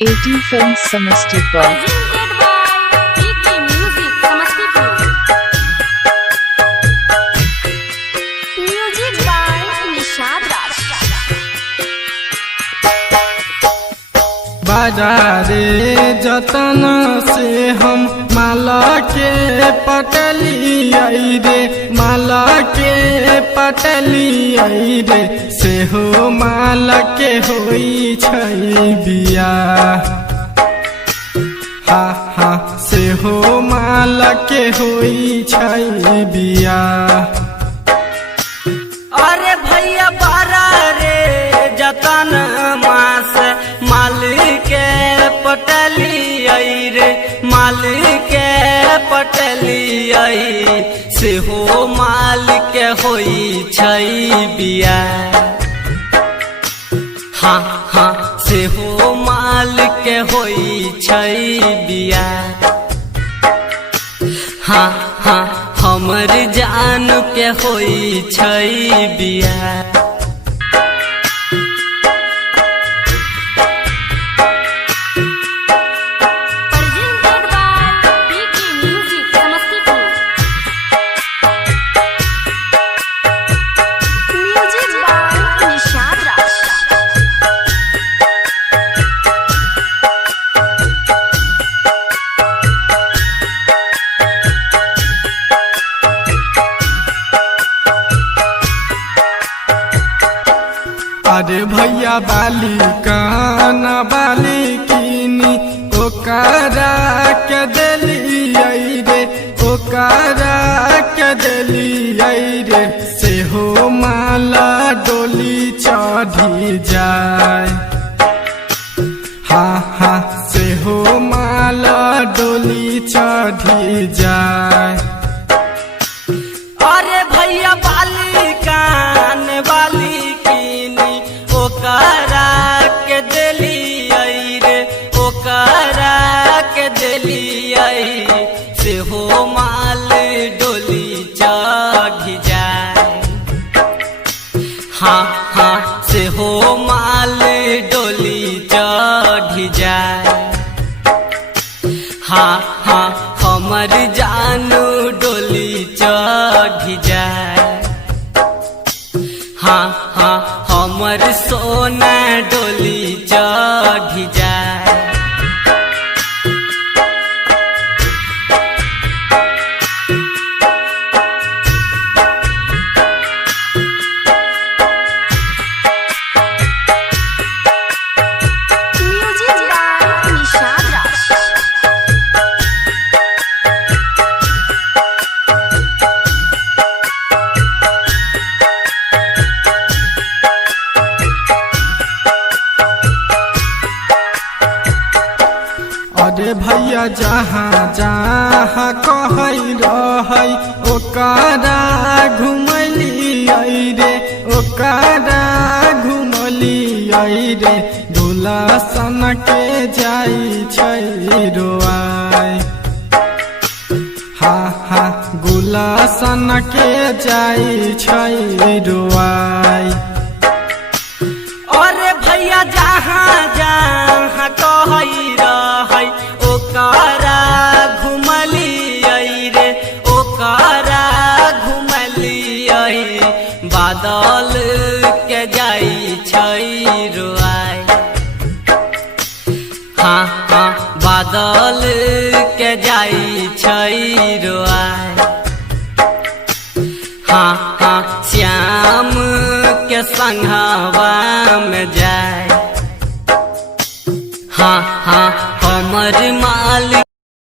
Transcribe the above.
AT Films Samastipur. Presented by PK Music Samastipur. Music by Nishad Raj. बाजारे जतन से हम माला के पटली आई रे, माला के पटली आई रे, से हो माला के होई छई बिया। हा हा से हो माला के होई छई बिया। अरे भैया बारा रे जतन मास मालिक के पटली आई रे, मालिक के पटली आई, से हो मालिक के होई छई बिया। हाँ हाँ से हो मालिक के होई छई बिया। हाँ हाँ हमर जान के होई छई बिया। Presented by PK Music Samastipur. Music by Nishad Raj. अरे भैया बाली काना बाली कीनी ओकरा के दिली आई रे, ओकरा के दिली आई रे, से हो माला डोली चढ़ी जाए। हाँ हाँ से हो माला डोली चढ़ी जाए। अरे भैया बाली कान बाली कीनी ओकरा के दिली आई रे, ओकरा के दिली आई, से हो माल डोली चढ़ी जाए। हाँ हाँ से हो माल डोली चढ़ी जाए। हाँ हाँ हमर जानू डोली चढ़ी जाए। हाँ हाँ हमर सोना डोली चढ़ी जाए। Music by Nishad Raj. अरे भैया जहाँ जहाँ कहई रहई ओकरा घुमली आई रे, ओकरा घुमली आई रे, दूल्हा सन के जाई छई रोआई। हाँ हाँ गुला सन के जाई छई रोआई। अरे भैया जहाँ जहाँ कहई रहई ओकरा घुमली आई रे, ओकरा घुमली आई, बादल के जाई छई रोआई। हाँ हाँ बादल के जाई छई रोआई। हाँ हाँ श्याम के संघवा में जाए। हाँ हाँ हमर